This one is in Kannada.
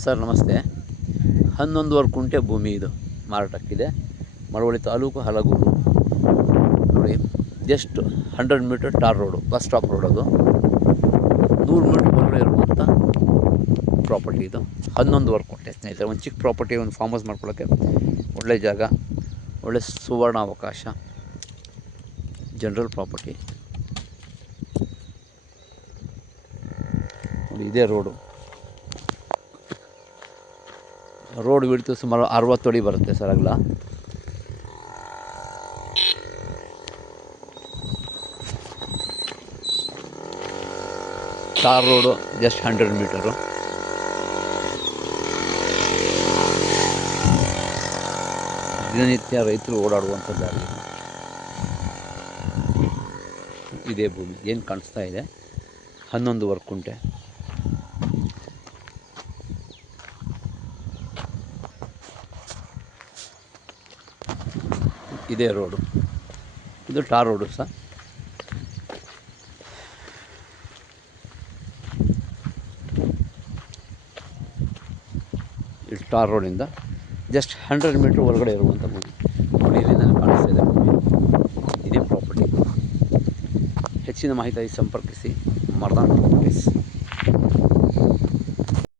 ಸರ್ ನಮಸ್ತೆ. 11 ಕುಂಟೆ ಭೂಮಿ ಇದು ಮಾರಾಟಕ್ಕಿದೆ. ಮಳವಳ್ಳಿ ತಾಲೂಕು ಹಲಗೂರು. ನೋಡಿ, just 100 meter tar road, bus stop road. ಅದು 100 ಮೀಟರ್ ಒಳಗಡೆ ಇರುವಂಥ ಪ್ರಾಪರ್ಟಿ ಇದು. 11 ಕುಂಟೆ ಸ್ನೇಹಿತರೆ. ಒಂದು ಚಿಕ್ಕ ಪ್ರಾಪರ್ಟಿ, ಒಂದು ಫಾರ್ಮ್ ಹೌಸ್ ಮಾಡ್ಕೊಳ್ಳೋಕ್ಕೆ ಒಳ್ಳೆ ಜಾಗ, ಒಳ್ಳೆ ಸುವರ್ಣ ಅವಕಾಶ, ಜನರಲ್ ಪ್ರಾಪರ್ಟಿ. ನೋಡಿ, ಇದೇ ರೋಡು. ರೋಡ್ ಬಿಡ್ತು ಸುಮಾರು 60 ಅಡಿ ಬರುತ್ತೆ ಸರ್ ಅಗಲ. Tar road just 100 meter. ದಿನನಿತ್ಯ ರೈತರು ಓಡಾಡುವಂಥ ದಾರಿ. ಇದೇ ಭೂಮಿ ಏನು ಕಾಣಿಸ್ತಾ ಇದೆ, 11 ಕುಂಟೆ. ಇದೇ ರೋಡು, ಇದು ಟಾರ್ ರೋಡು ಸರ್. ಇದು ಟಾರ್ ರೋಡಿಂದ ಜಸ್ಟ್ 100 ಮೀಟ್ರ್ ಒಳಗಡೆ ಇರುವಂಥ ಭೂಮಿ. ನೋಡಿ, ಇಲ್ಲಿ ನನಗೆ ಕಾಣಿಸ್ತಾ ಇದೆ ಭೂಮಿ. ಇದೇ ಪ್ರಾಪರ್ಟಿ. ಹೆಚ್ಚಿನ ಮಾಹಿತಿಗಾಗಿ ಸಂಪರ್ಕಿಸಿ ಮರ್ದಾನ್ ಪ್ರಾಪರ್ಟೀಸ್.